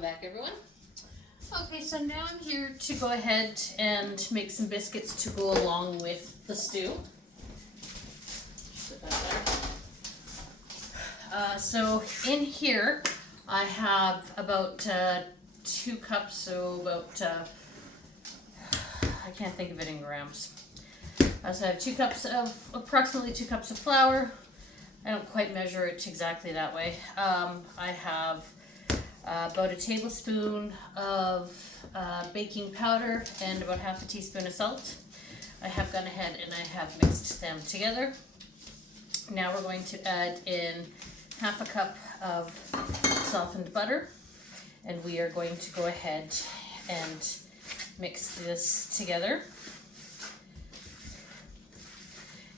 Welcome back, everyone. Okay, so now I'm here to go ahead and make some biscuits to go along with the stew. Put that there. So in here I have about 2 cups, so about, I can't think of it in grams. So I have approximately 2 cups of flour. I don't quite measure it exactly that way. I have about a tablespoon of baking powder and about half a teaspoon of salt. I have gone ahead and I have mixed them together. Now we're going to add in half a cup of softened butter, and we are going to go ahead and mix this together.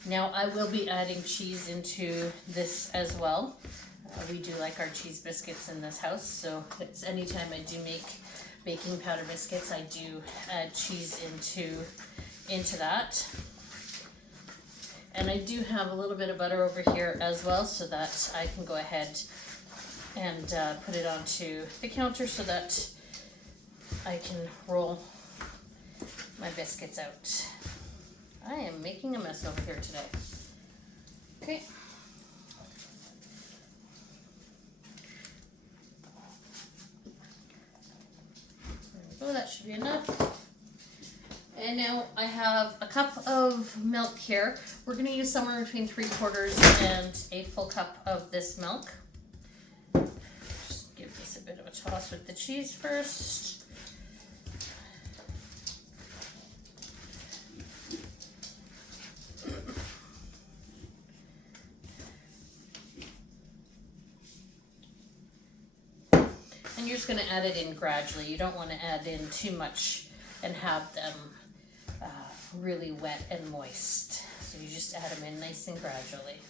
Now I will be adding cheese into this as well. We do like our cheese biscuits in this house, so it's anytime I do make baking powder biscuits, I do add cheese into that. And I do have a little bit of butter over here as well, so that I can go ahead and put it onto the counter so that I can roll my biscuits out. I am making a mess over here today. Okay. There we go, that should be enough. And now I have a cup of milk here. We're going to use somewhere between 3/4 and a full cup of this milk. Just give this a bit of a toss with the cheese first. And you're just going to add it in gradually. You don't want to add in too much and have them really wet and moist. So you just add them in nice and gradually.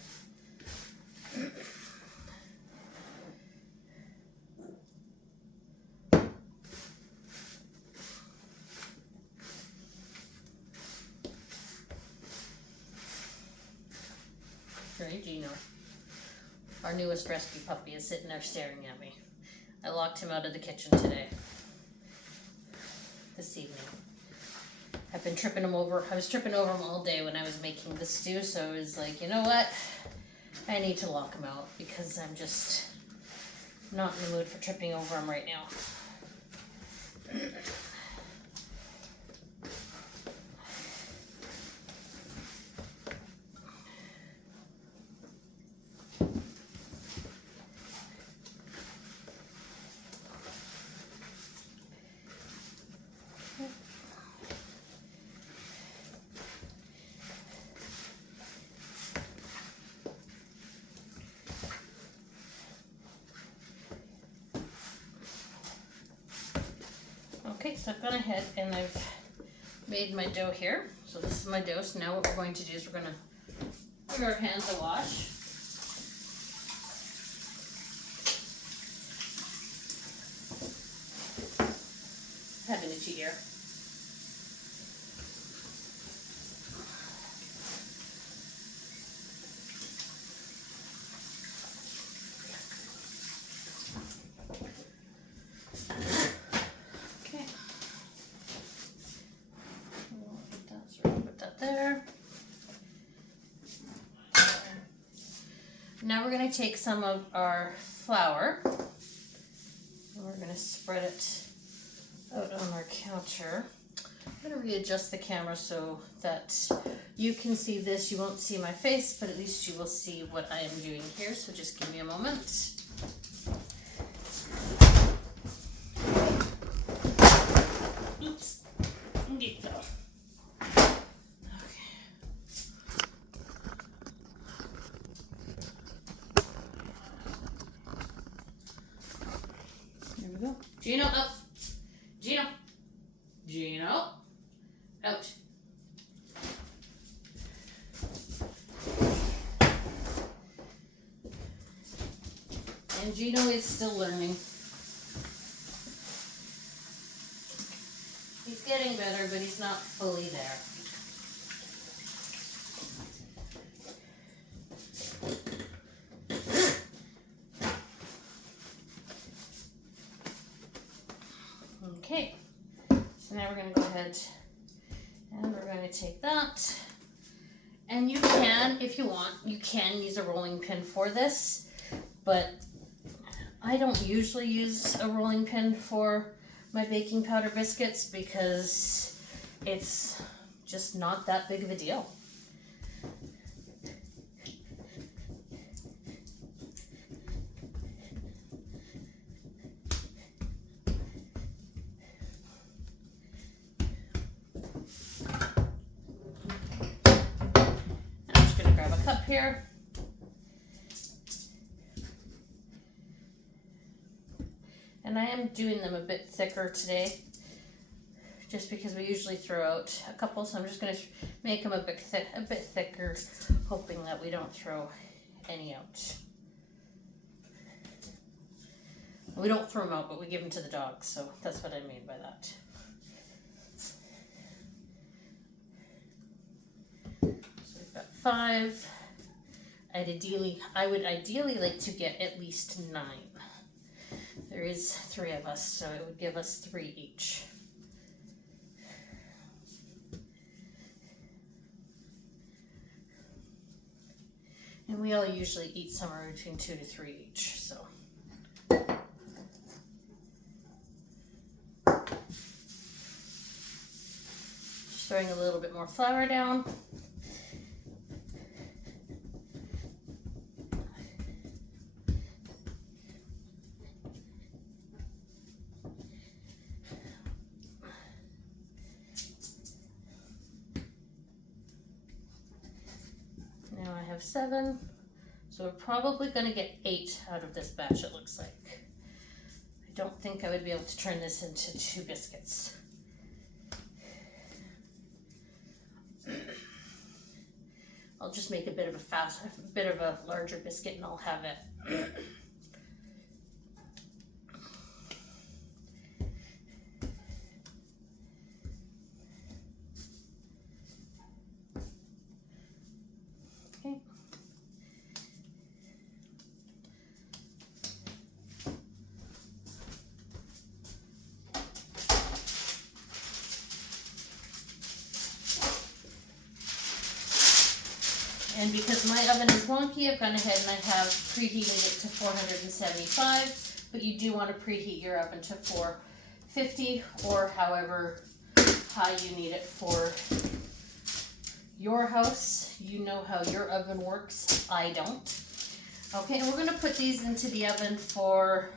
Right, Gino. Our newest rescue puppy is sitting there staring at me. I locked him out of the kitchen today. This evening. I've been tripping him over. I was tripping over him all day when I was making the stew, so I was like, you know what? I need to lock him out because I'm just not in the mood for tripping over him right now. Okay, so I've gone ahead and I've made my dough here. So this is my dough. So now what we're going to do is we're going to give our hands a wash. Having a tea here. There. Now we're going to take some of our flour and we're going to spread it out on our counter. I'm going to readjust the camera so that you can see this. You won't see my face, but at least you will see what I am doing here. So just give me a moment. Oops. Indeed so. Gino, up. Gino. Gino. Out. And Gino is still learning. He's getting better, but he's not fully there. Okay, so now we're going to go ahead and we're going to take that. And you can, if you want, you can use a rolling pin for this, but I don't usually use a rolling pin for my baking powder biscuits because it's just not that big of a deal. I'm just going to grab a cup here. And I am doing them a bit thicker today, just because we usually throw out a couple, so I'm just going to make them a bit thicker, hoping that we don't throw any out. We don't throw them out, but we give them to the dogs, so that's what I mean by that. So we've got 5. I would ideally like to get at least 9. There is 3 of us, so it would give us 3 each. And we all usually eat somewhere between 2 to 3 each, so. Just throwing a little bit more flour down. Now I have 7, so we're probably going to get 8 out of this batch, it looks like. I don't think I would be able to turn this into 2 biscuits. I'll just make a bit of a larger biscuit and I'll have it. Okay. And because my oven is wonky, I've gone ahead and I have preheated it to 475, but you do want to preheat your oven to 450 or however high you need it for your house. You know how your oven works. I don't. Okay, and we're going to put these into the oven for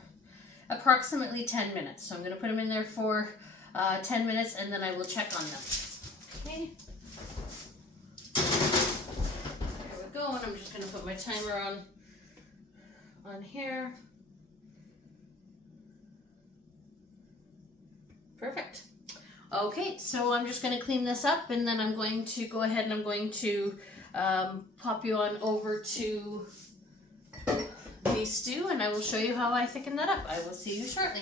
approximately 10 minutes. So I'm going to put them in there for 10 minutes and then I will check on them. Okay. There we go, and I'm just going to put my timer on here. Perfect. Okay, so I'm just going to clean this up and then I'm going to go ahead and I'm going to pop you on over to the stew and I will show you how I thicken that up. I will see you shortly.